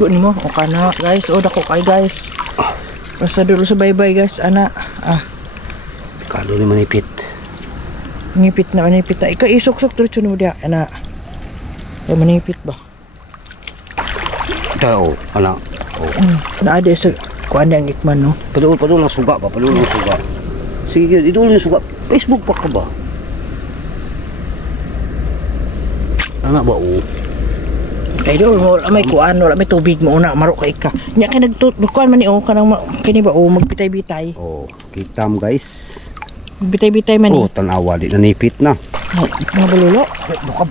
Go ni mo o kana guys. O dako kay guys. Basta dulu sa bye-bye guys ana. Kalo ni manipit. Manipit na. Ika isok-sok diretso mo dia ana. Ay manipit ba? Oo, ana. Ada sa kuan yang ikman no. Padul lang suga ba? Padul lang suga. Sige, idul ni suga. Facebook pa ka ba? Ana ba o? Ay do wala may kuan, wala may tubig mo una maro kay ka. Nya kay nagkuan man ni o kanang kini ba o magbitay-bitay. Oh, kita mo guys. Bitay-bitay man ni. Oh, tanawa di nanipit na. Mabalolo. Buka.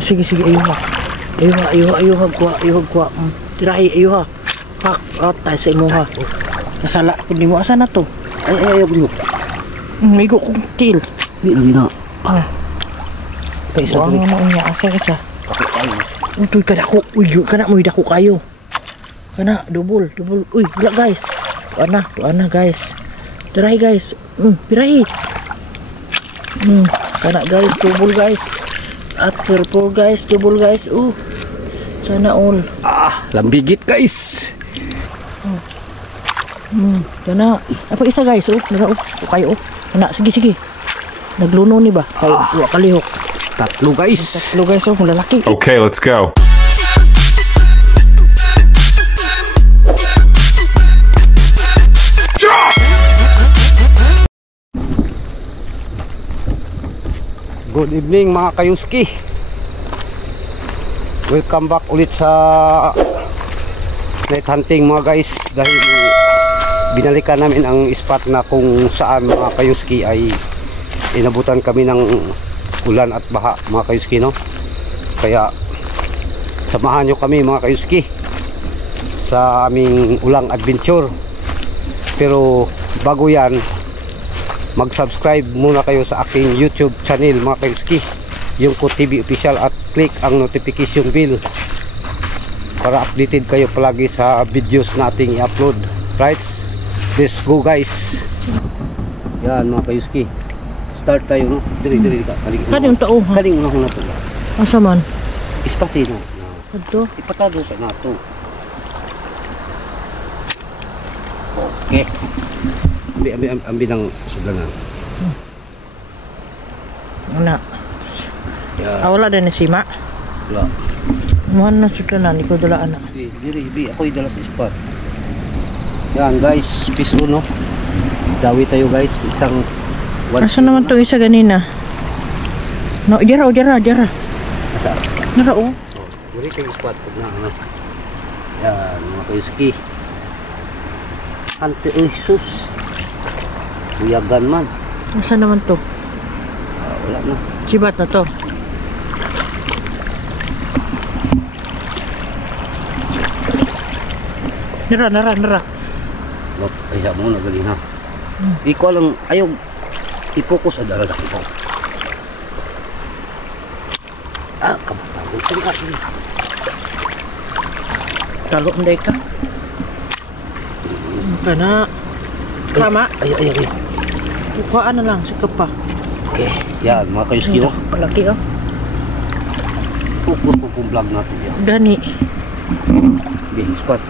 Sige ayuha. Ayuha kuha. Tirahi ayuha. Pak rata sa imo ha. Nasala ko di mo asa na to. Ay bro. Migo kong til. Di lagi na. Kay isa to. Ano niya asa ka sa? Utoy ka dako. Uy, kana mo dako kayo. Kana double. Uy, wala guys. Tuana guys. Tirahi guys. Tirahi. Kana guys, double guys. At triple guys, double guys. Sana all. Lambigit guys. Kana. Apa isa guys? Nara kayo. Kana sige. Nagluno ni ba? Kay wa kalihok. Tatlo guys. Malalaki. Okay, let's go. Good evening mga kayuski. Welcome back ulit sa night hunting mga guys. Dahil binalikan namin ang spot na kung saan mga kayuski ay inabutan kami ng ulan at baha mga kayuski no. Kaya samahan nyo kami mga kayuski sa aming ulang adventure. Pero bago yan, mag-subscribe muna kayo sa aking YouTube channel mga kayuski, yung Ko TV Official, at click ang notification bell para updated kayo palagi sa videos nating i-upload. Right? Let's go guys. Yan mga kayuski. Start tayo no. Diri ka. Kaning tao ha. Kaning una na to. Asa man? Ispati no. Adto. Ipatado sa nato. Okay. Ambi ng sudanan. Ana. Wala din ni Sima. Wala. Muhan na sudanan iko dala ana. Diri ako idala sa spot. Yan guys, piso no. Dawi tayo guys, isang asa naman to isa ganina? No, dira. Asa? Nara o. Diri kay spot pag na ano. Yan, mga kayuski. Ante Jesus. Buyagan man. Asa naman to? Wala na. Sibat na to. Nara. Look, ay siya muna gali na. Iko lang, ayaw i-focus sa dalaga ko. Kamatawag. Talo nday ka. Kana. Tama. Ay. Kuhaan na lang, sikap pa. Okay, yan mga kayuski no. Palaki oh. Focus po vlog natin yan. Gani. Game spot.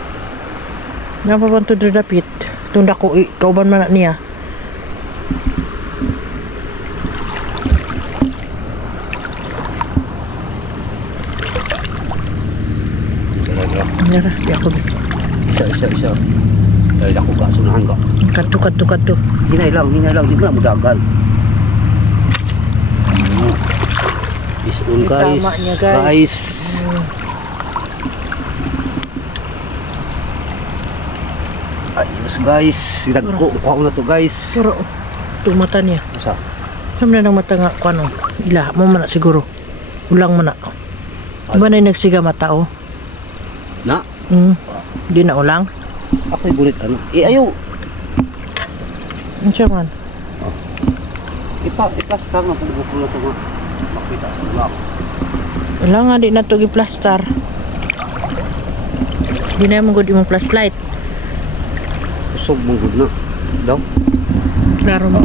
Napabanto do dapit. Tunda ko kauban man niya. Nara, di ako. Isa. Dahil ako kasunahan ka. Kadto. Hinay lang, di na mudagan. Is on guys. Tama niya guys. Ayos guys, sinagko ko na to guys. Pero tumata niya. Asa? Samna nang mata nga ko ano. Ila mo man na siguro. Ulang man na. Iba na yung nagsiga mata oh. Na? Di na ulang. Ako'y bulit ano. Ayaw. Ano siya man? Iplastar na kung bukul na ito nga. Makita sa vlog. Wala nga di na ito i-plaster. Di na yung good yung flashlight. Usog mong good na. Daw? Klaro mo.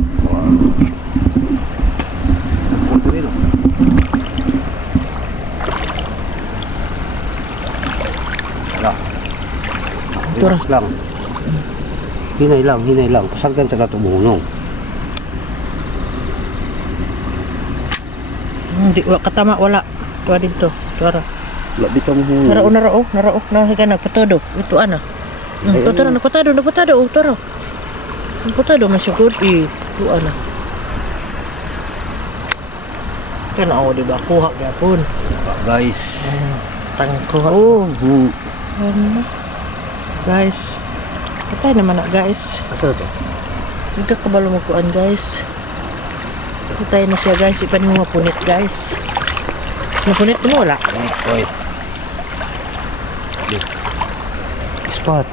Tura. Relax lang. Hinay lang. Pasagdan sa katubunong. Hindi, katama, wala. Tuwa dito. Tuwara. Wala dito mo hunong. Narao. Nahiga na, patodo. Ito, ana. Nagpatado. Tuwara. Nagpatado, masyagod. Ito, ana. Kaya ako, diba? Kuha, gapon. Guys. Tangkuha. Oh. Ano? Guys. Patay naman na, guys. Asa to? Hindi ka kabalo magkuhan, guys. Patay na siya, guys. Ipan mo mapunit, guys. Mapunit mo, wala. Oy. Spot.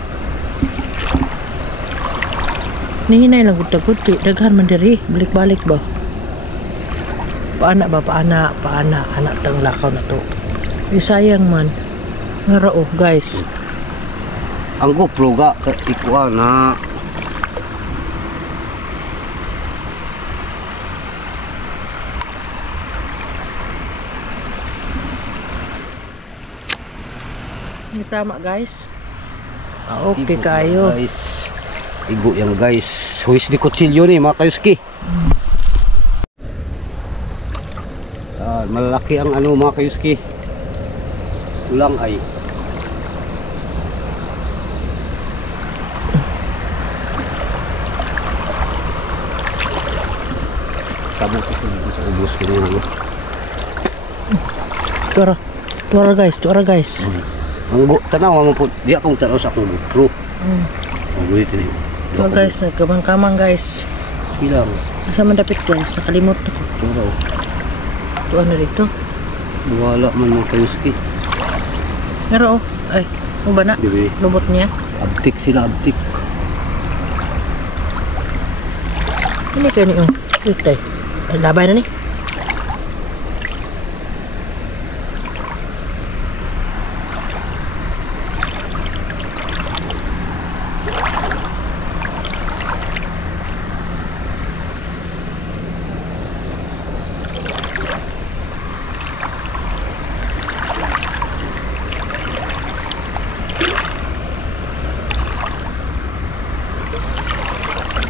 Nihinay lang gud-gud. Daghan man diri. Balik-balik ba? Paana. Anak tang lakaw na to. Sayang man. Narao, guys. Ang GoPro ga ikuha na Tama, guys. Okay kayo. Guys. Igo yan, guys. Huwis di kutsilyo ni mga kayuski. Malalaki ang ano mga kayuski. Ulang ay tabok ko sa ubos ko nyo. Tuara guys. Ang tanaw mo po, di akong tanaw sa akong GoPro. Ang gulit niyo. Tuara guys, nagkamang-kamang guys. Bilang. Asa man dapit guys, nakalimot ako. Turo. Tuwa na dito. Wala man ng kayuski. Pero ay, mo ba na? Dibi. Lubot niya. Abtik sila, abtik. Ini kayo ni Itay. Ay, labay na ni.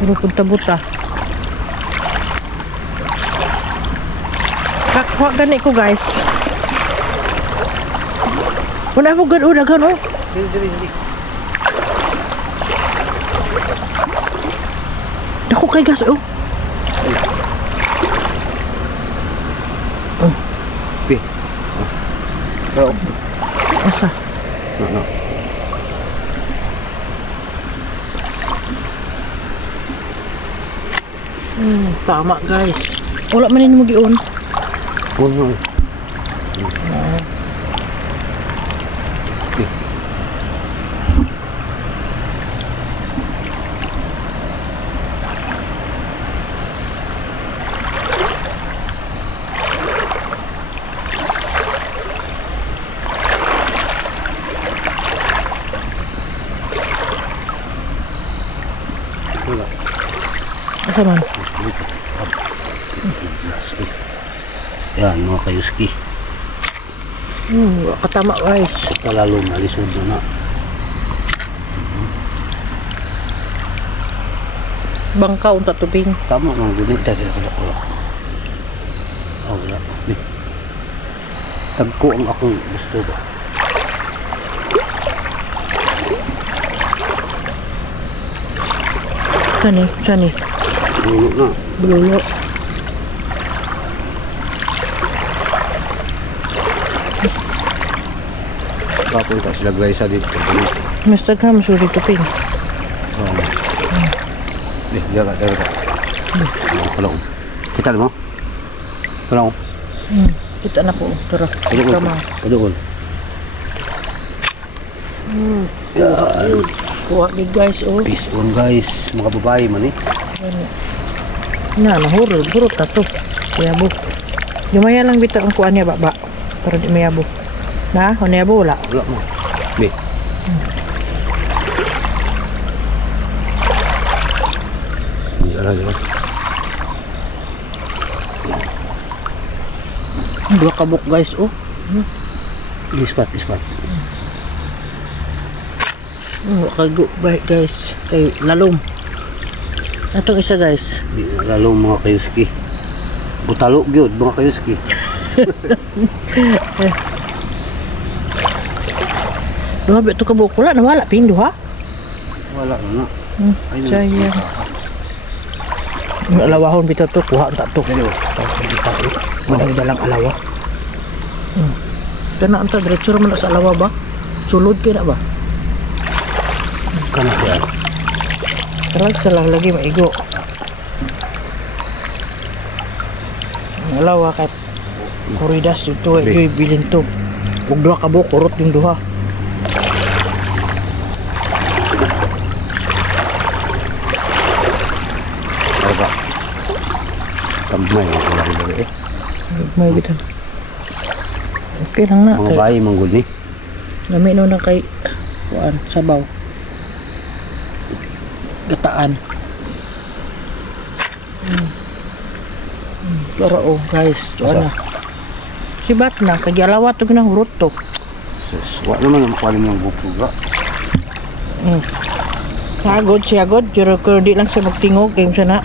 Puro punta-buta. Kakwa gani ko guys. Wala mo gano'n oh. Hindi. Dako kay gas oh. Pi. Pero. Asa? No. Tama guys. Wala man ni mo giun. Puno. Asa man? Yan mga kayuski. Katama guys. Palalo malisod na. Bangka unta tubing. Tama mga gudin. Tadi ako. Oh, wala. Tagko ang akong gusto ba. Sani. Bulo na. Bululo. Papunta sila guys sa dito. Mas tagham suri tubing. Jaga. Kalau kita mo? Kalau Kita na po. Tara. Doon. Kuha di guys oh. Peace on guys, mga babae man eh. Nahurot na to. Mayabo. Lumaya lang bitaw ang kuha niya baba. Para di mayabo. Na, mayabo wala. Wala mo. Be. Dua kabuk guys oh. Ispat. Wakago ba guys? Kay lalom. Atong isa guys. Di na lalong mga kayuski. Butalo gyud mga kayuski. Duha ba ito kabukula? Nawala ping duha? Wala na. Sayang. Yung alawahon bitaw to, kuha ang tato. Manang dalang alawa. Kana ang ta, diretso naman sa alawa ba? Sulod kayo na ba? Kana yan. Talag salah lagi maigo. Ang alawa kahit kuridas dito, ay bilin to. Huwag duha ka bo, kurot yung duha. Aga. Tambay ako lagi eh. May bitan. Okay lang na. Mga bayi manggod ni. Namino na kay kuan sabaw. Gataan. Pero oh guys, tuwa na. Sibat na, kagyalawa to ginahurot to. Sus, wala naman ang palim ng bupuga. Sagod siya god, pero di lang siya magtingog kay siya na.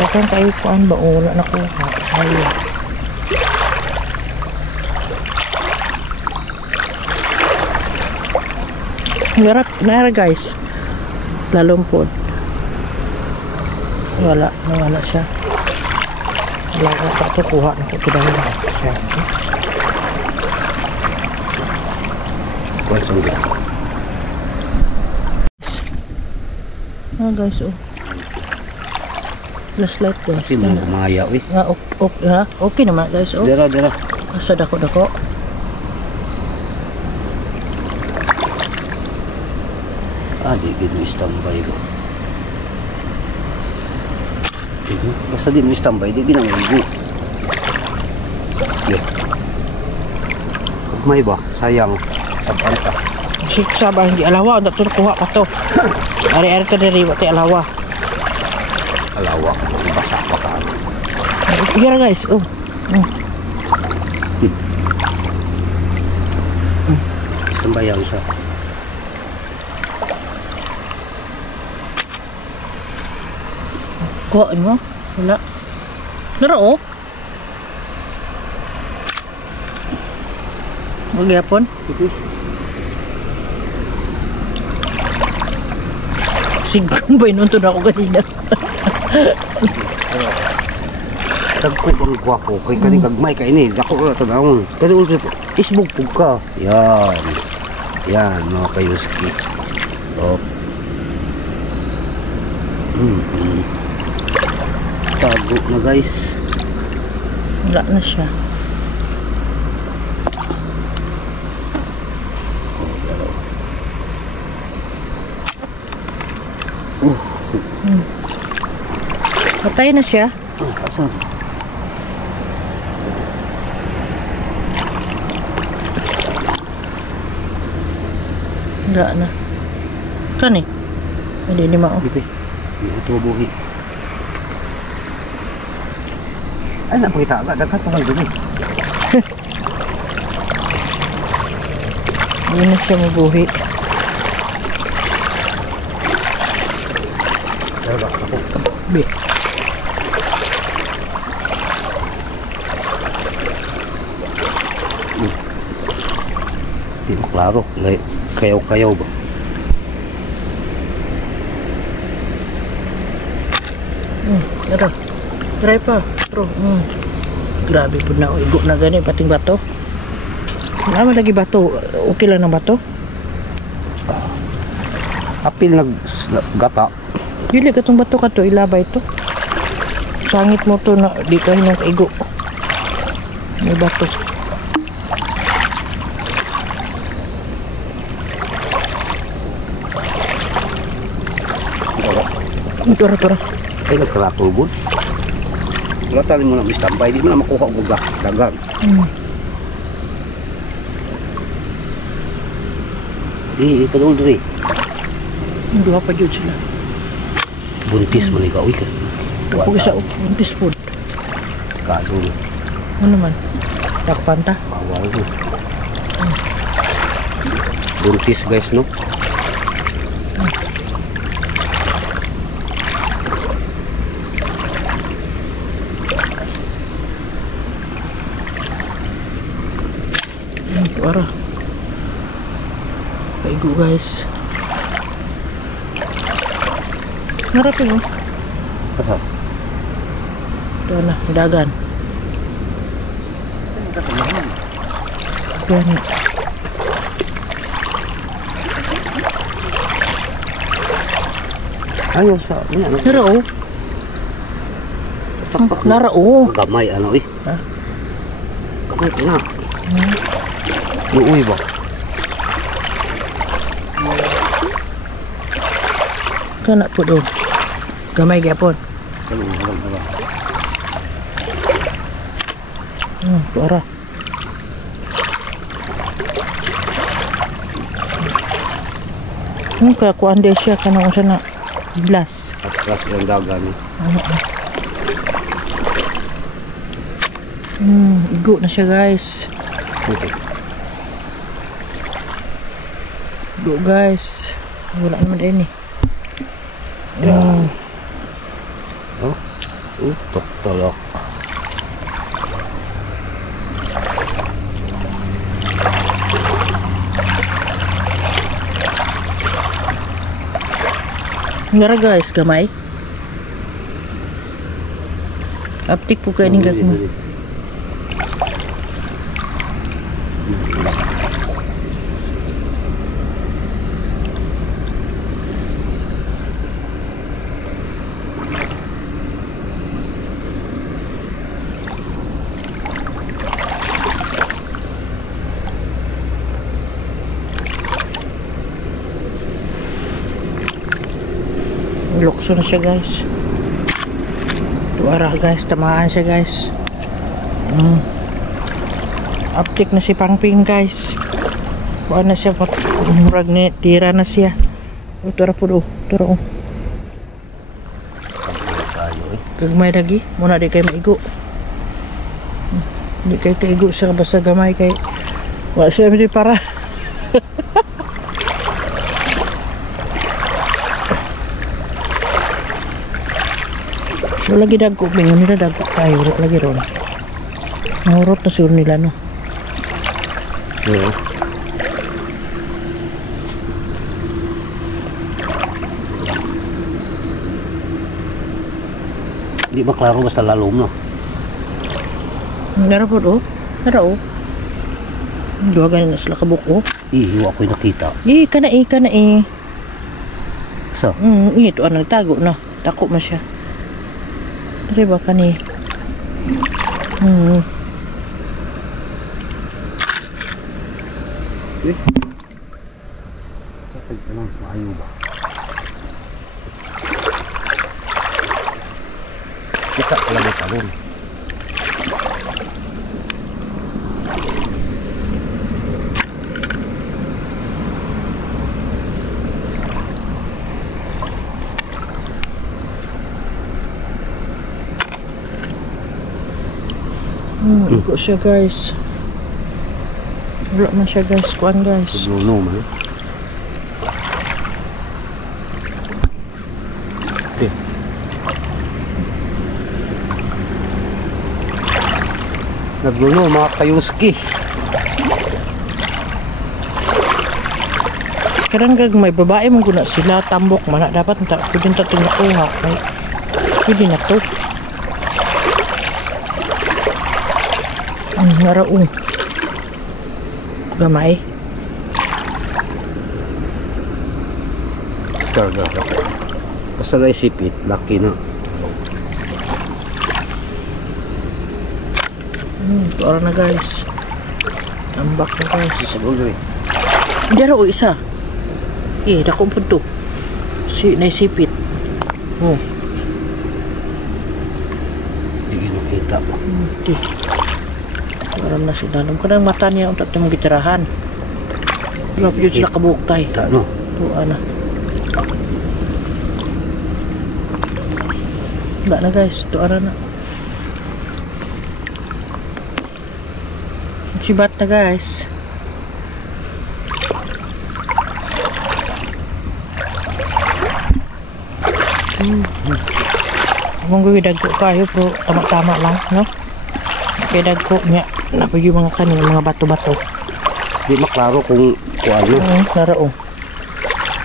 Bakang kayo kuan ba wala na ko. Ayun. Garap na guys. Lalumpod. Nawala siya. Wala ka ito kuha na ko ito dahil siya. Kuwan sa lugar. Guys, oh. Flashlight guys. Kasi mga gumaya eh. Okay naman guys, oh. Dira. Asa dako. Di gid mo standby ko. Basta di mo standby, di ginamay. May ba? Sayang. Sa panta. Siksa ba hindi alawa, dato kuha pa to. Ari-ari ka diri wa tay alawa. Alawa, basa pa ka. Here guys, oh. Sambayang siya. Kuha mo? Wala. Laro, oh. Magyapon? Sigong ba inuntun ako kanina? Tagko bang guwapo kay kaning gagmay kay ni dako ra tanawon. Kani ulti isbog pug ka. Yan mga kayuski. Oh. Tago na guys. Wala na siya. Patay na siya. Asan? Wala na. Kani? Hindi ni mao. Bibi. Ito buhi. Ay, napakita agad. Dagat pa dumi. Hindi na siya mabuhi. Dagat ako. Bi. Hindi mo klaro. Kayaw-kayaw ba? Ito. Try pa. Bro. Grabe po na. Igo na gani. Pating bato. Naman lagi bato. Okay lang ng bato. Apil gata. Dili katong bato ka to. Ilabay to. Sangit mo to na di ka hinong kaigo. May bato. Tura. Ay, nagkaratulbon. Wala tali mo na mistambay. Di mo na makuha ang dagang. Ito doon diri. Hindi pa dyan sila. Buntis man ikaw. Uy ka. Ako isa buntis po. Kadul. Ano man? Takpanta. Bawal mo. Buntis guys, no? Para paigo guys. Harap yun oh. Kasal? Ito na, dagan. Gani. Ayaw siya. Ano? Nara oh. Nara oh. Gamay ano eh. Ha? Gamay ko na. Luoy ba? Kana po do. Gamay gyapon. Kalong ba? Para. Kakuan din siya kanang usa na glass. At plus yung dagan eh. Igo na siya guys. Okay. Igo guys. Wala naman din eh. Oh. Utok tolok. Ngara guys, gamay. Aptik po kayo ning gagmo. Lukso na siya guys. Tuwara guys, tamaan siya guys. Uptick na si Pangping guys. Kuha na siya, murag ni tira na siya. Tuwara po do, tuwara o. Kagmay lagi, muna di kayo maigo. Di kayo kaigo siya basta gamay kay wala siya hindi para. So lagi dagko, bingon nila dagko tayo, urot lagi ron. Naurot na siguro nila no. Oo. Di maklaro basta lalom no. Nara po do, nara o. Dua ganin na sila kabuk o. Ihiwa ko'y nakita. Kana eh. So? Ito ang nagtago na. Tako mo siya. Diba kani? Sakit ka lang, maayo ba? Kita pala may talon. Iko siya guys. Wala man siya guys. Kuan guys. Subuno man. Okay. Nagluno mga kayuski. Karang gag may babae mong guna sila tambok man dapat pwede ta tinakuha kay pwede na to. Naraong gamay. Karga. Basta naisipit, laki na. Tuara na guys. Tambak na guys. Sabog rin. Dara o isa. Dakong po to. Naisipit. Hindi nakita pa. Aram na sila. Alam ko na ang mata niya untuk itong gitirahan. Diba po yun sila kabuktay. Kita no? Tuwa na. Wala na guys. Tuwa na. sibat na guys. Kung gawin dagko kayo pero tama-tama lang, no? Kaya dagko niya, napag yung mga kanin, mga bato-bato. Di maklaro kung ano. Naro.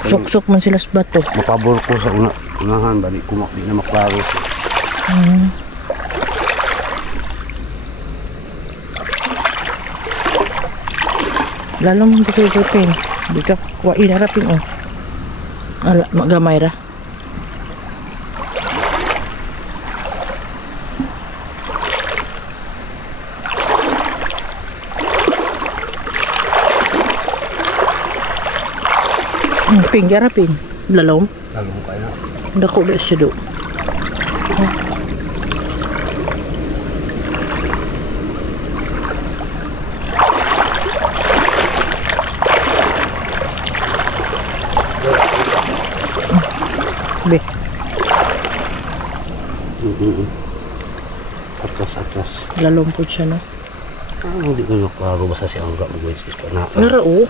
Sok-sok man sila sa bato. Mapabor ko sa unahan, bali di na maklaro. Lalo mong dito-dipin. Di ka kuwain, harapin oh. Ala, magamay ra. Ping, harapin. Lalong. Lalong kaya. Dako na siya do. Be. Atras. Lalong po siya, no? Hindi ko maklaro basta si Angga mag-wins ka na. Nara, oh.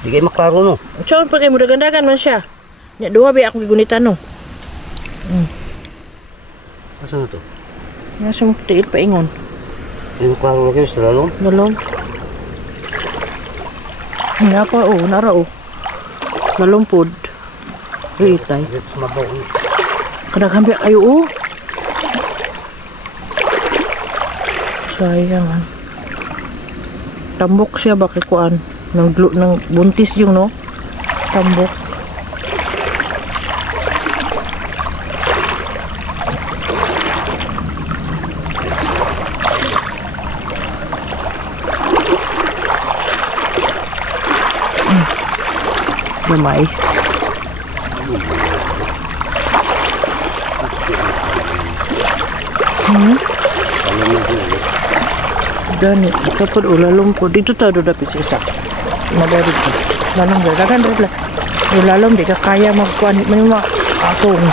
Di kayo maklaro, no? Saan pa kayo mudagandagan man siya? Nya duha ba akong gigunitan, no? Asa na to? Nasa mo tiil pa ingon. Hindi maklaro na kayo sa lalong? Lalong. Nga pa, oh. Nara, oh. Lalong pod. Ritay. Mabaw. Kadaghan ba kayo, oh. Sayang, ah. Tambok siya ba kay kuan? Nang buntis yung no? Tambok. Gamay. Dani, kapag ulalong po, dito tayo dapit sa isa. Madarit ko. Lalong ba? Dagan rin lang. Lalong di ka kaya magkuhan. May mga akong.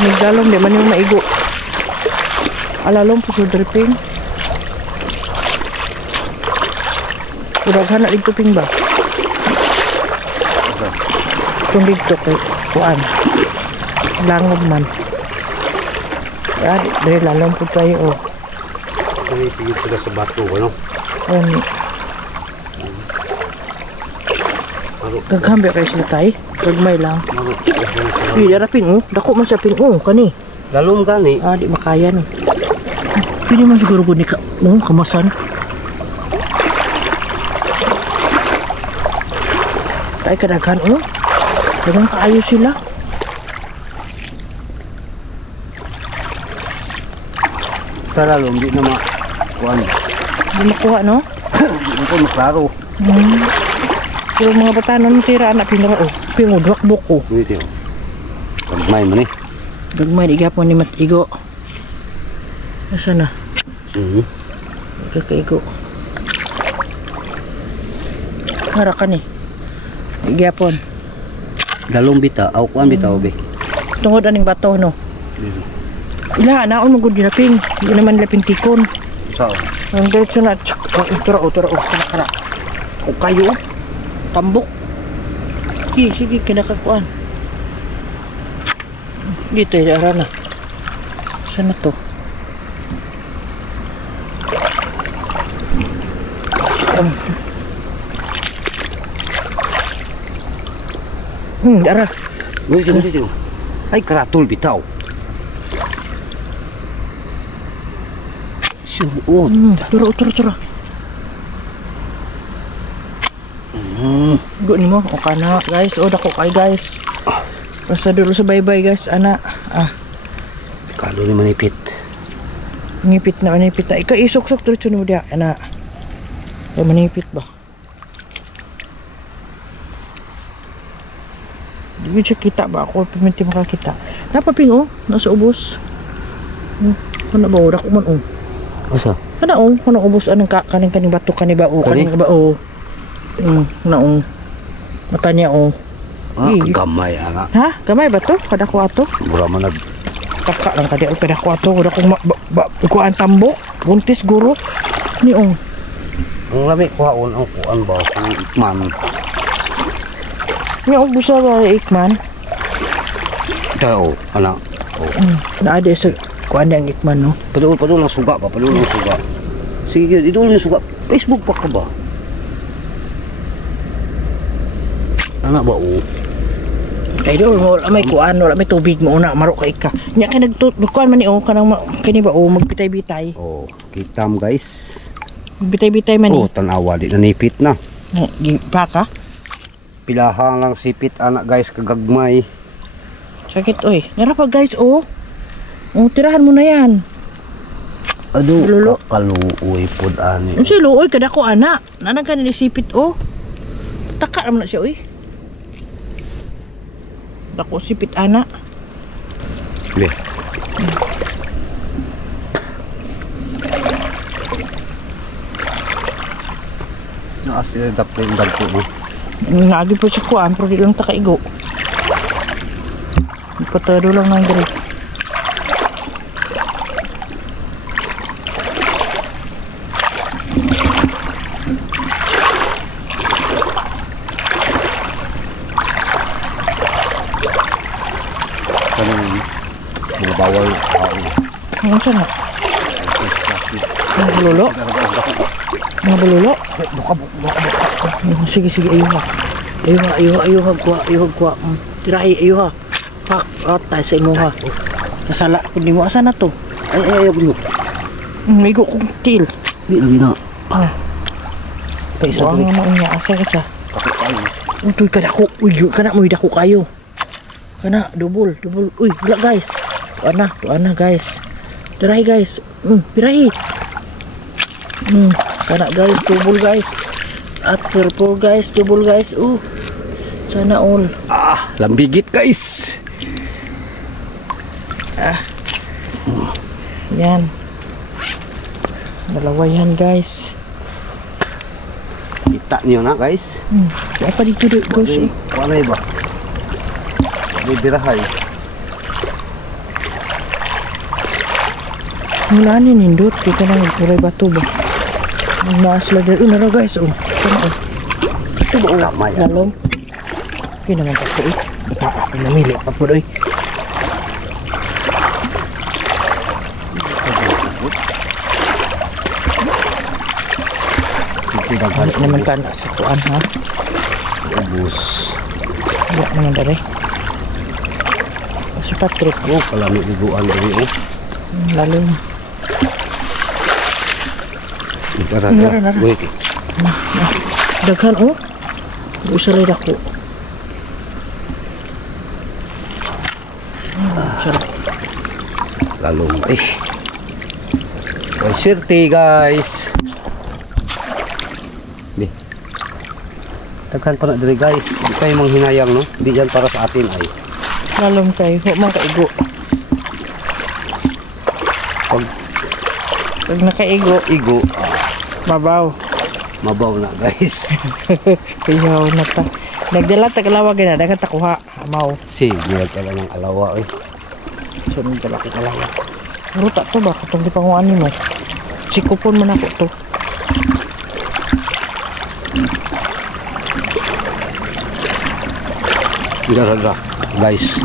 Naglalong di man yung maigo. Alalong po sa dripping. Udaghan na dito ping ba? Kung dito kay kuhan. Langob man. Ya, dari lalong po tayo, oh. Sige sila sa bato, ano? Gaghambi kayo sila tayo. Gagmay lang. Hindi, darapin, oh. Dako man sa pin, oh. Kani. Lalong gani. Di makaya, no. Pili man siguro ko ni kamasan. Tayo kadaghan, oh. Dagang kaayo sila. Sa lalong, di na makuha. Hindi makuha, no? Hindi ko maklaro. Pero mga batanon matira anak pinara, oh. Pingudwak buko. Dito yun. Pagmay mo ni. Gagmay, igapon ni Matigo. Asa na? Kakaigo. Hara ka ni. Igapon. Lalong bita, aw kuan bitaw be. Tungod aning bato, no? Ila, naon magod dinaping. Hindi naman nila pintikon. Sao? Ang diretso na. Tara. Tara. O kayo. Tambok. Sige, kinakakuan. Dito, ara na. Saan na to? Ara. Dito. Ay, karatul bitaw. Tara. Go ni mo. O kana, guys. O, dako kay, guys. Basta dulu sa bye-bye, guys. Ana. Kalo ni manipit. Manipit na. Ika, isok-sok. Tuloy mo diya. Ana. Ay, manipit ba? Di siya kita ba? Ako, piminti makakita. Napaping, oh. Nasa ubos. Ano ba? Dako man, oh. Asa? Kanang ubos anong kaning bato kaniba o kaning ba o. Naong mata niya o. Gamay ana. Ha? Gamay ba to? Kada ko ato? Mura man Taka lang kadi peda ko ato ora kong kuan tambok buntis guro ni ong. Ang lami kuhaon ang kuan ba ang ikman. Ni og busa ba ikman? Tao ana. Naade sa kuan ang ikman no. Padul lang suga pa, padul lang suga. Sige, idul yung suga. Facebook pa ka ba? Ana ba o? Ay do wala may kuan wala may tubig mo una maro kay ka. Nya kay nagkuan man ni o kanang kini ba o magbitay-bitay. Oh, kitam guys. Bitay-bitay man ni. Oh, tanawa di nanipit na. Baka? Pilahang lang sipit anak guys kagagmay. Sakit oy. Nara pa guys oh. Tirahan mo na yan. Ado, Lulo. kaluoy pod ani. Unsa luoy kada ko ana. Nanang kanin sipit oh. Taka naman na siya oy. Dako sipit ana. Le. Naasi dapat yung dagko mo. Nagi po siya kuan pero di lang takaigo. Ipatado lang nang diri. Mga bawal Ano siya na? Mga bulolo? Mga bulolo? Sige, ayuh ha. Ayuh kuha. Tirahi, ayuh ha. Pak, tayo sa imo ha. Nasala, kundi mo asa na to? ay bro. Migo kong til. Di lagi na. Kaisa diri. Ano niya asa ka sa? Utoy kada ko. Uy, kana mo dako kayo. Kana double. Uy, wala guys. Tuana guys. Tirahi guys. Tirahi. Kana guys, double guys. At triple guys, double guys. Sana all. Lambigit guys. Yan. Dalawa yan guys. Kita niyo na guys. Apa dito guys? Wala ba? Di dirahay. Wala ni nindot. Kita na nagpuray bato ba? Naas lang dito. Naro guys. Sana all. Ito ba Tama yan. lalong? Okay naman pa po eh. Bata ako namili pa po eh. Balik naman ka na sa kuan ha. Ubus. Balik naman dari. Si Patrick. Kalami liguan diri Lalong. Nara. Wait. Daghan Usa rin ako. Sarap. Lalong Swerte guys. Taghan pa na diri guys. Di kayo manghinayang no. Di yan para sa atin ay. Lalong kayo. Huwag mga kaigo. Pag nakaigo, mabaw. Mabaw na guys. Kuyaw na ta. Nagdala tagalawag na. Dagan takuha. Amaw. Sige, nagkala ng alawa eh. So, nagdala tagalawag. Ruta to ba? Katong di panguan mo. Sikupon mo na ako to. Dara guys.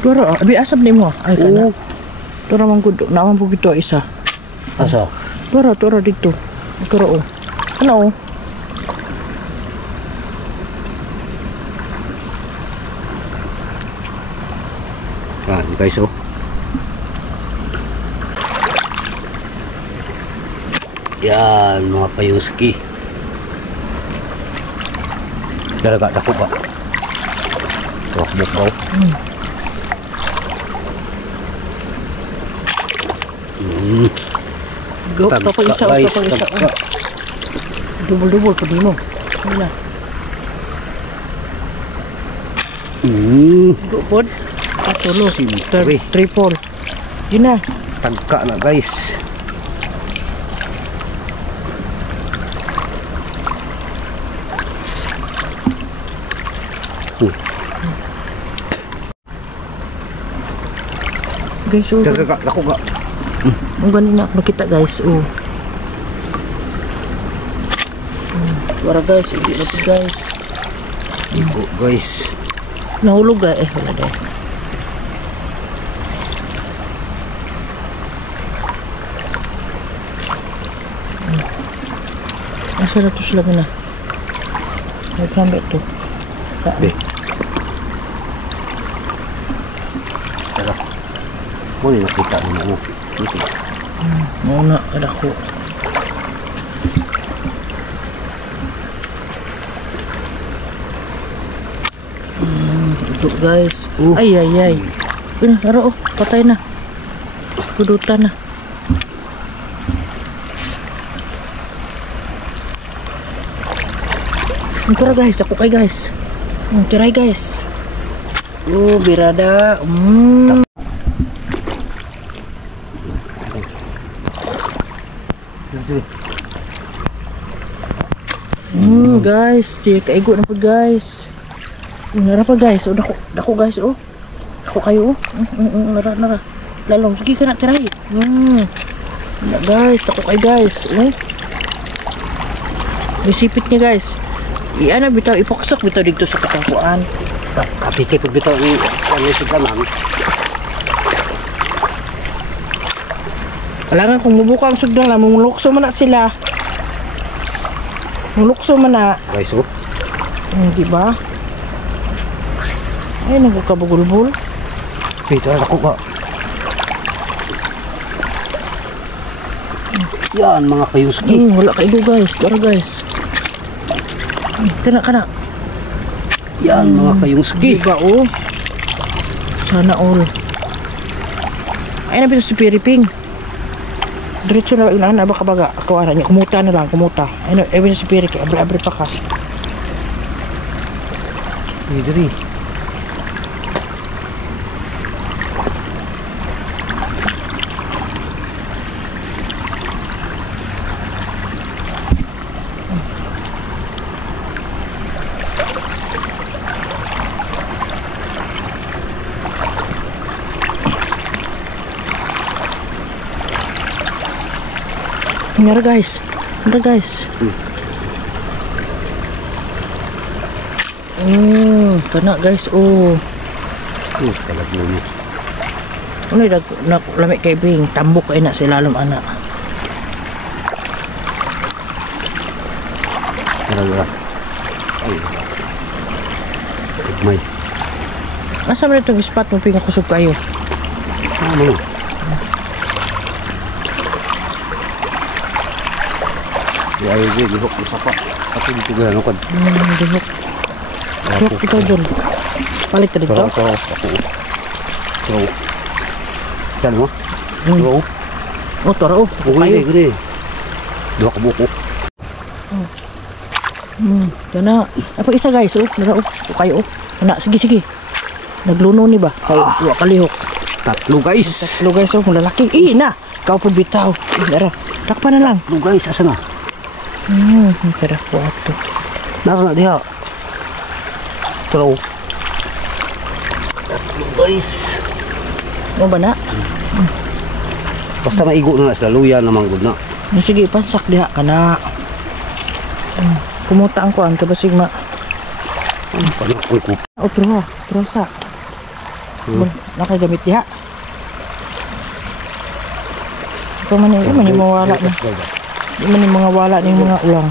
Dora, abi asap ni mo. Ay, kana. Dora man gud. Naman po gito isa. Asa? Dora dito. Dora Ano Guys Yan mga payuski. Dalaga dako ba? So, bukaw. Go, tapos isa. Double pa din mo. Wala. Go, Patulo. Triple. Yun na. Tagka na guys. Guys, oh. Dako ga. Ang ganina ako nakita guys, oh. Wala guys, hindi na ito guys. Igo guys. Nahulog ga eh, wala dahil. Asa na ito sila na? May kambi ito. Be. Tara. Mo ni nakita mo. Muna, ada ko. Ito guys. Ay. Pero oh, patay na. Kudutan na. Tara guys, ako kay guys. Tiray guys. Birada. Guys, kaigo na pa guys. Nara pa guys, oh dako guys, oh. Dako kayo, oh. Nara. Lalong sige ka na tiray. Guys, dako kay guys, oh. Disipit niya guys. Iana bitaw ipaksak bitaw dito sa katakuan. Kapike pag bitaw ano sa kanan. Kailangan kung mubuka ang sugdang na, mulukso man na sila. Mulukso man na. Guys, oh. Di ba? Ay, nagkabugulbul. Ito, ako ba? Yan, mga kayuski. Wala kayo guys. Tara guys. Kana. Yan, mga kayuski. Di ba, oh? Sana all. Ay, nabito si Piriping. Diretso na lang, baka baga, kawaran niya. Kumuta na lang, kumuta. Ay, ewan si Pirik, abri-abri pa ka. Diri. Nara guys. Kana guys, oh. Kalag mo niya. Ano yung lamig kay Bing, tambok ay na sila alam anak. Kalag. Ay. May. Asa mo itong spot mo pingakusog kayo? Ano? Ya, ini dihok mo sapa. Ako dito gano'n ko. Dihok. Dihok kita dun. Palit ka dito? Ako. Yan mo? Turo. Oh, toro. Kayo. Gede. Dua ka buko. Yan na. Apa isa guys, oh. Nara, oh. Kayo, oh. Ana, sige. Nagluno ni ba? Kayo, dua kalihok. Tatlo guys. Tatlo guys, oh. Kung lalaki. Na. Kau pun bitaw. Nara. Takpan na lang. Tatlo guys, asa na? Pera kuato. Nara na diha. Turo. Tatlo guys. Ano ba na? Basta maigo na sila. Luya naman good na. Sige, pansak diha ka na. Kumuta ang kuan, kabasig ma. Panakol ko. Trosa. Nakagamit diha. Ito man yung mawala na. Di man yung mga wala na yung mga ulang.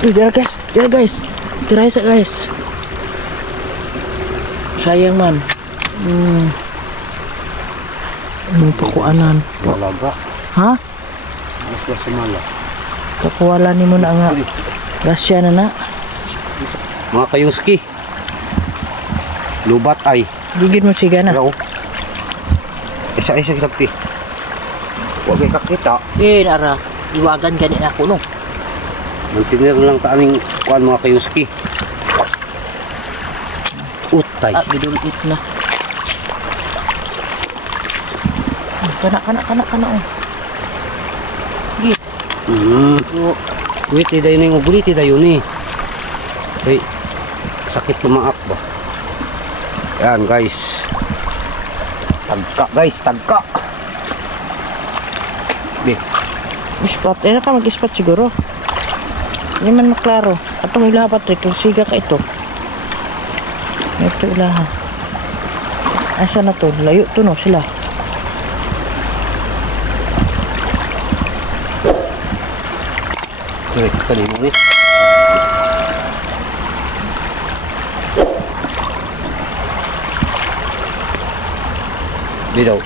Dira guys. Tiray sa guys. Sayang man. Anong pakuanan? Walaga. Ha? Mas masamala. Kakuwala ni mo na nga. Rasya na. Mga kayuski. Lubat ay. Gigid mo siga na. Hello. Isa-isa kita pati. Huwag may kakita. Nara. Iwagan ganyan ako, no? Mantinir lang kaaning kuan mga kayuski. Utay. Bidulit na. Kana, oh. Git. Wait, dayon yung ugulit, dayon eh. Ay, sakit tumaak ba? Yan guys. Tagka guys, tagka. Di. Spot. Eh, ka mag-spot siguro. Hindi man maklaro. Atong ilaha Patrick, siga ka ito. Ito ilaha. Asa na to? Layo to no sila. Kaya kanino ni. Di daw.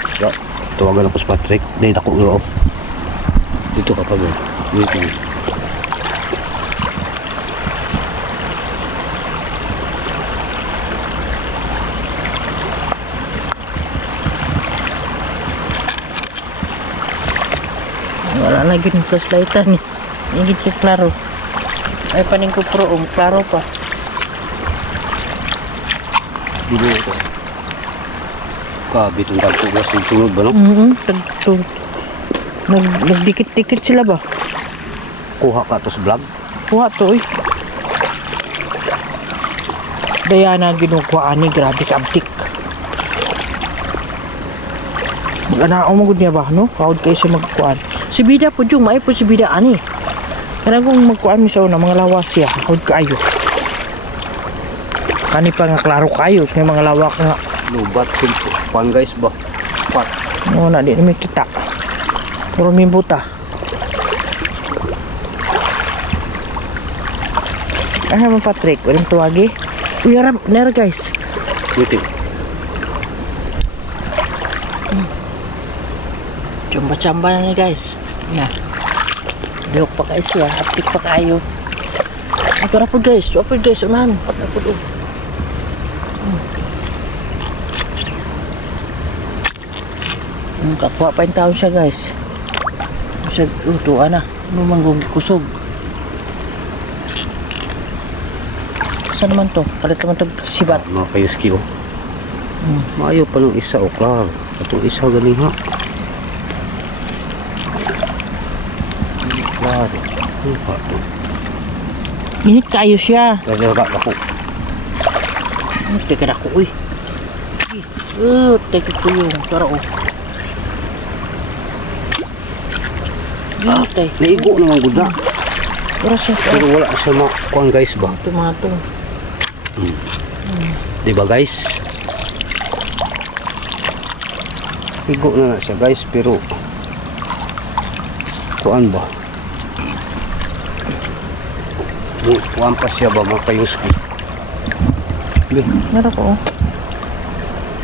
Tawagan ako sa Patrick. Dahil ako daw. Dito ka pa ba? Dito. Wala lagi ng flashlightan eh. Hingit ka klaro. Ay paning ko pro, klaro pa. Dito ito. Kabitong dagko gas sunod ba no? Nagdikit-dikit sila ba? Kuha ka to sa vlog. Kuha to eh. Dayana ginukuha ani, grabe ka abtik. Mag-anao magod niya ba, no? Kaod kayo sa magkuhaan. Si Bida po dyan, may po si Bida ani. Kaya kung magkuhaan mi sa una, mga lawas siya, kaod kayo. Kani pa nga klaro kayo, may mga lawak nga. Lubat simple. Kuan guys ba? Pat. Oo na, di namin kita. Puro mimbuta. Ah, mo Patrick, walang tuwagi. Uy, nara guys. Wait. Chamba-chamba na ni guys. Na. Diyok pa guys ya, aptik pa kayo. Ito na po guys, unahan. Ito po doon. Kakuha pa yung taon siya guys. Siya, tuwa na. Lumanggong kusog. Saan naman to? Palit naman to sibat. Mga kayuski oh. Maayo pa ng isa oh, klar. Itong isa galing ha. Klar. Ano pa to? Init kayo siya. Naglaga ako. Teka na ako uy. Teka ko yung tara oh. Tay. Naigo naman gud na. Ora siya. Pero wala siya makuhan guys ba? Tomato. Diba guys? Igo na siya guys pero kuan ba? Kuan pa siya ba mga kayuski? Meron ko.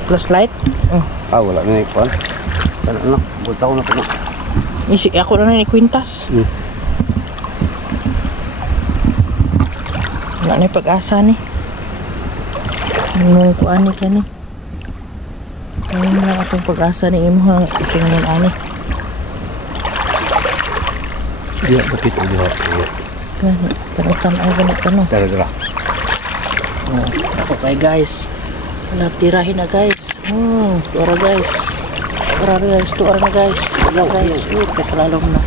Flashlight? Ah wala na yung kuan. Kana na, bulta ko na po. Isi ako na ni Quintas. Wala na pag-asa ni. Nung kuani ka ni. Ayun na atong pag-asa ni imo hang ikingon ani. Iya, kapit ang buhat. Gani, tanutan ay ganit ka no. Dara-dara. Ako kay guys. Wala tirahin na guys. Tuara guys. Tuara na guys. Wala guys. Kakalalong na.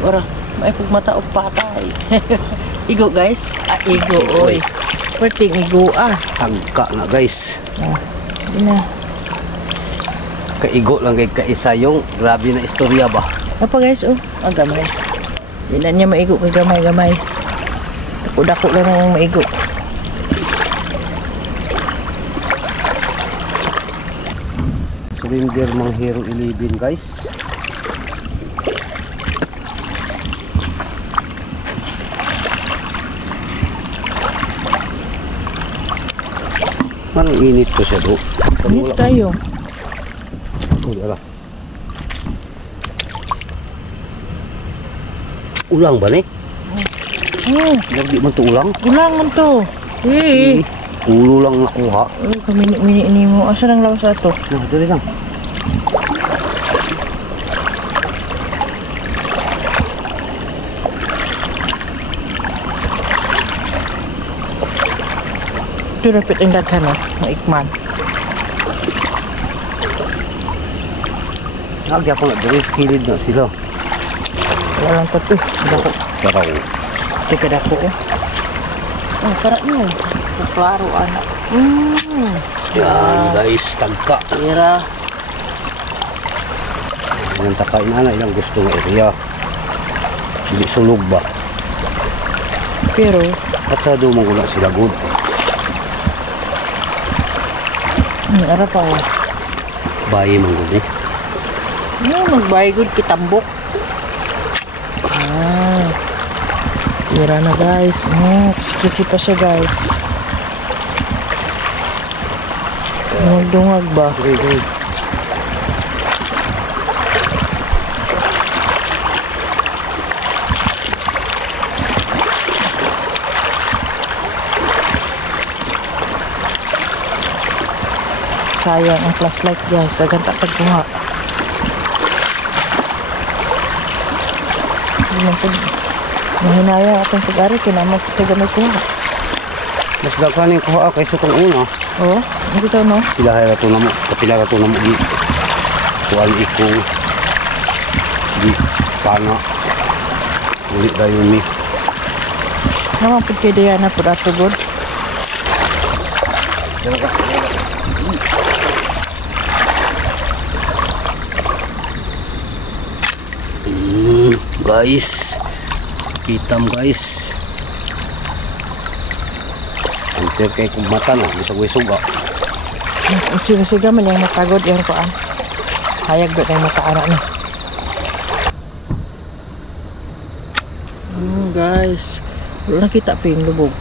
Tuara. May pagmata o patay. Igo guys. Igo oy. Perting igo Tangka na guys. Hindi na. Kaigo lang kay kaisa yung grabe na istorya ba? Apa guys gamay. Hindi na niya maigo kay gamay. Dako-dako lang ang maigo. Cylinder mga Hero 11 guys. Parang init ko siya do. Init tayo. Wala. Ulang ba ni? Hindi man to ulang. Ulang man to. Ulo lang nakuha. Kamini-mini ini mo. Asa nang lawas ato? Nah, dali lang. Ito rapit ang daghan maikman. Lagi ako na dali skilled na sila. Wala lang to. Dako. Daraw. Teka dako. Para nyo. Klaro anak. Yan guys, tagka. Tira. Yan takain na ilang gusto nga area. Hindi sulog ba? Pero, At sa doon magula sila good. ara pa oh. Bayi man good eh. Magbayagod kitambok. Tira na guys. Kasi pa siya guys. Dungag ba? Good. Sayang ang flashlight guys. Dagan tak pagkuha. Mahinaya atong pag-ari. Kinamag kita gamay kuha. Mas dagkaning kuha kaysa itong una. Oh, ano ito no? Pilahay rato na mo. Kapilar rato na mo. Kuhaan ikong. Di pana. Ulit tayo mi. Naman po kay Diana po ato good. Guys. Kitam guys. Antir kay kong mata no. Bisag-wisog ah. Sige man yung matagod yung kuan. Hayag doon yung mataara na. Guys. Wala nakita pa yung lubog.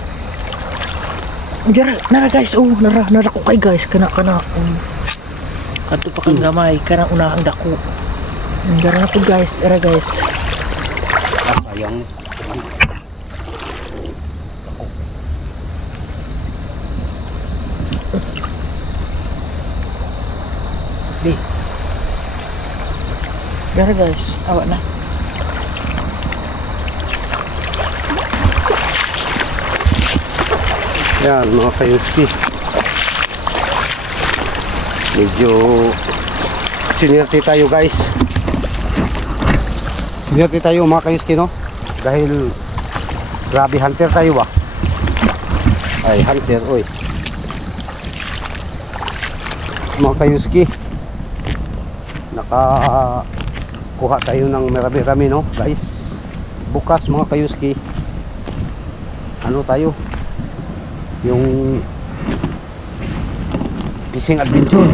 Nara guys. Nara ko kay guys. Kana. Kanto pa kang gamay. Kana una ang dako. Nara na po guys. Era guys. Sayang. Nara guys. Awak na. Yan mga kayuski. Medyo sinerte tayo guys. Sinerte tayo mga kayuski no. Dahil grabe hunter tayo ba. Ay hunter oy. Mga kayuski. Nakakuha tayo ng marami-rami no guys. Bukas mga kayuski. Ano tayo? Yung fishing adventure.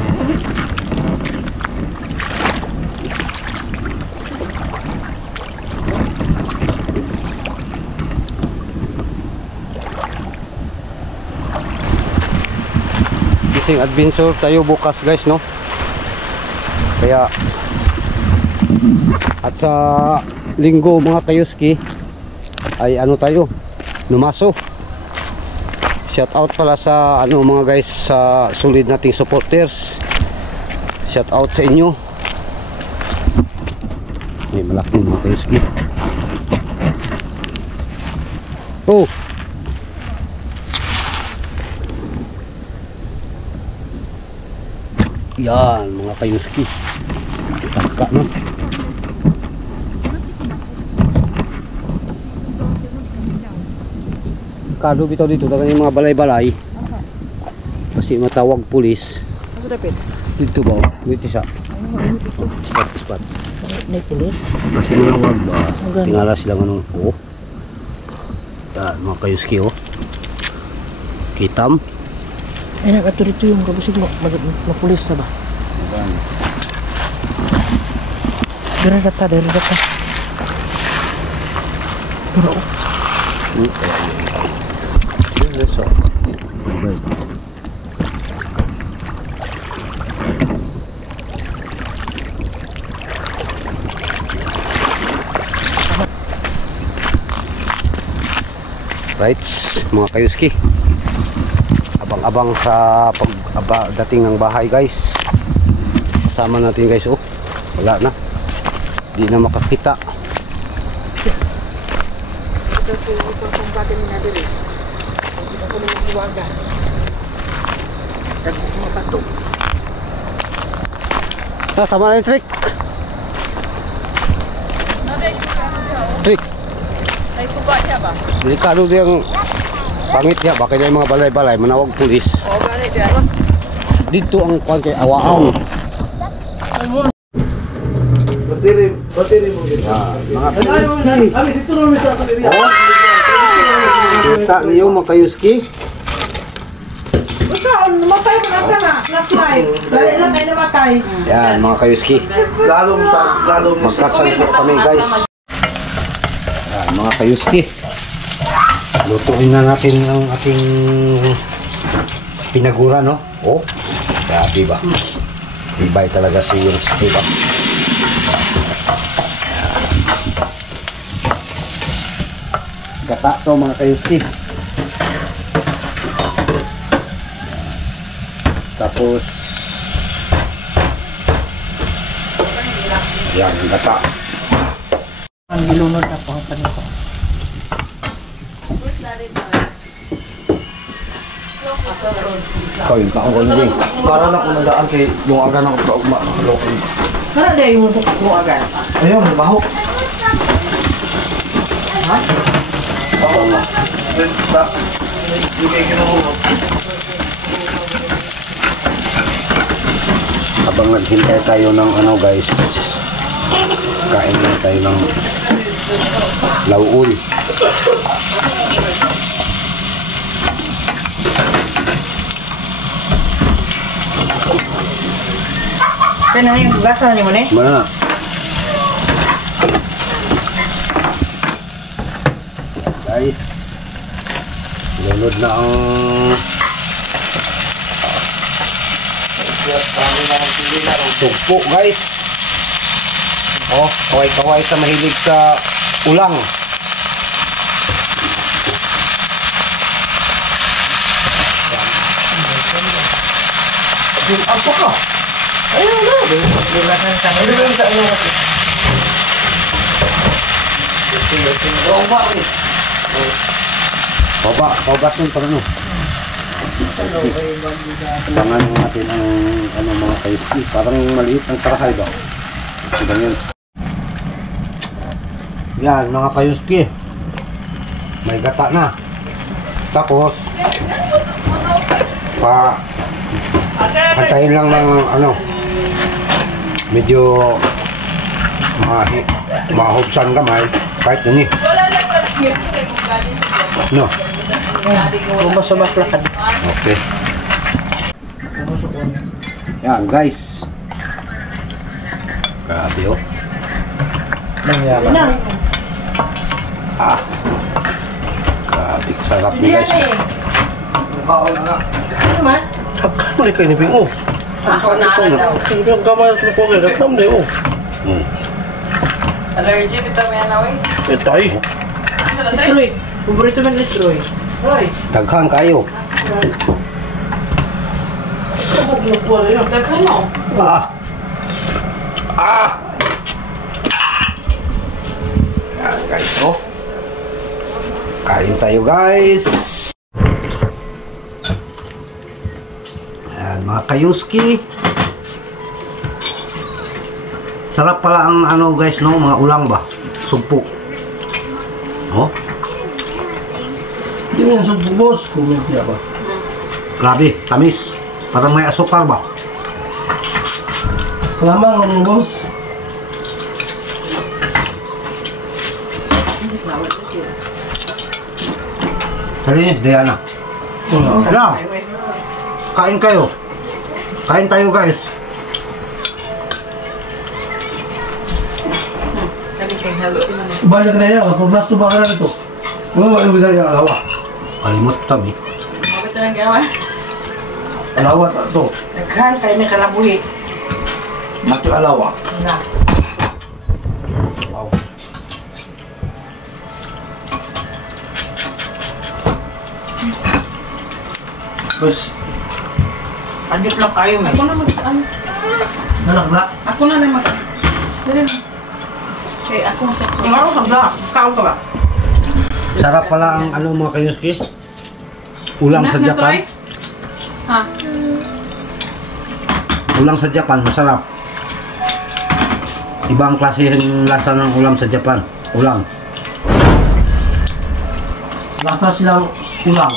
Fishing adventure tayo bukas guys no. Kaya at sa linggo mga kayuski ay ano tayo numaso. Shout out pala sa ano mga guys sa solid nating supporters. Shout out sa inyo. May malaki mga kayuski. Oh. Yan mga kayuski. Taka no. Kado bitaw dito dagan yung mga balay-balay. Kasi matawag pulis. Ano dapat? Dito ba? Dito siya. Spot. May pulis. Kasi nangawag ba? Tingala sila ng po. Yan mga kayuski oh. Kitam. Ay nakato rito yung kabusig mo. Mapulis na ba? Dari data. Pero Yes, sir. Right, mga kayuski. Abang-abang sa pagdating ng bahay guys. Sama natin guys oh. Wala na. Di na makakita. Tama na yung trick. Trick. Ay suba siya ba? Delikado diyang pangit niya. Baka yung mga balay-balay manawag pulis. O ganit siya. dito ang kuan kay Awaon. Bateri mo gid. Mga Ami dito ron sa area. kita niyo mga kayuski. Saan? Namatay mo na na. Last life. Dali lang kayo namatay. Yan mga kayuski. Lalong Magkatsan po kami guys. Yan mga kayuski. Lutuin na natin ang ating pinagura, no? Oh, grabe ba? Ibay talaga si Yuski ba? Gata to mga kayuski. Tapos yan, gata. Ang gilunod na po pa nito. Ikaw yung kaong din. para na kung nadaan kay yung aga na ko ugma. Kana day mo ko agad. Ayun, baho. Ha? Baho na. Ibigay ko na mo. Habang naghintay tayo ng ano guys, kain na tayo ng lauul. Kaya na yung gasa niyo mo ne? Mana? Guys, lunod na ang tugpo guys. Oh, kaway-kaway sa mahilig sa ulang. Apa ka? Ayun na. Bulasan sa Ano lang sa ano? Pabat nun para no. Abangan natin ang ano mga kayuski. Parang maliit ang tarahay daw. Sige yan. Yan mga kayuski. May gata na. Tapos antayin lang ng ano medyo mahubsan kamay kahit nani. No. Mas lakad. Okay. Yan guys. Grabe oh. Nangyari. Grabe sarap ni guys. Baon na. Ano man? Akam ni kay ni Ping. Oh. Ako na daw. Kaya gamay ko ko kay akam ni oh. Allergy bitaw mo yan away. Etay. Si Troy. Paborito man ni Troy. Troy. Daghan kayo. Daghan mo. Yan guys oh. Kain tayo guys. Yan mga kayuski. Sarap pala ang ano guys no, mga ulang ba? Sumpo. Oh, Di man sa bubos ko mo kaya ba. grabe, tamis. Parang may asukar ba? Lamang ang bubos. Salinis, Diana. Ano? Kain kayo. Kain tayo guys. Banyak na yan. Kung plus 2 ba ka na ito? Ano ba yung bisa yung alawa? Kalimot kami. Mabit na ng gawa. Alawa ito. Naghan kayo na kalabuhi. Mati alawa. Na. Wow. Tapos, Andip lang kayo may. Ako na mag-ano. nalakla. Ako na na mag Dali na. Okay, ako sa Kumaro ka ba? Scout ka ba? Sarap pala ang ano mga kayuski. Ulang sa Japan. Ha? Ulang sa Japan, masarap. Ibang klase yung lasa ng ulam sa Japan. Ulang. Lasa silang ulang.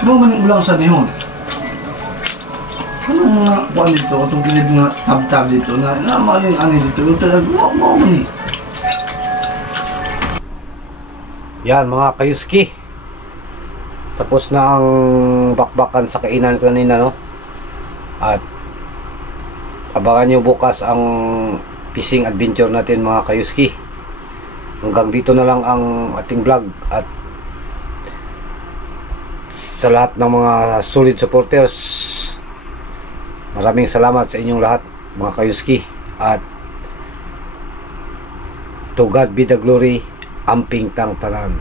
Ano man yung ulang sa niyon? Ano mga kuwan dito? Itong kilid nga tab-tab dito na mga yung ano dito. Yung talaga, mo man eh. Yan mga kayuski. Tapos na ang bakbakan sa kainan kanina, no? At abangan nyo bukas ang fishing adventure natin mga kayuski. Hanggang dito na lang ang ating vlog. At sa lahat ng mga solid supporters, maraming salamat sa inyong lahat mga kayuski. At to God be the glory, amping tang tanan.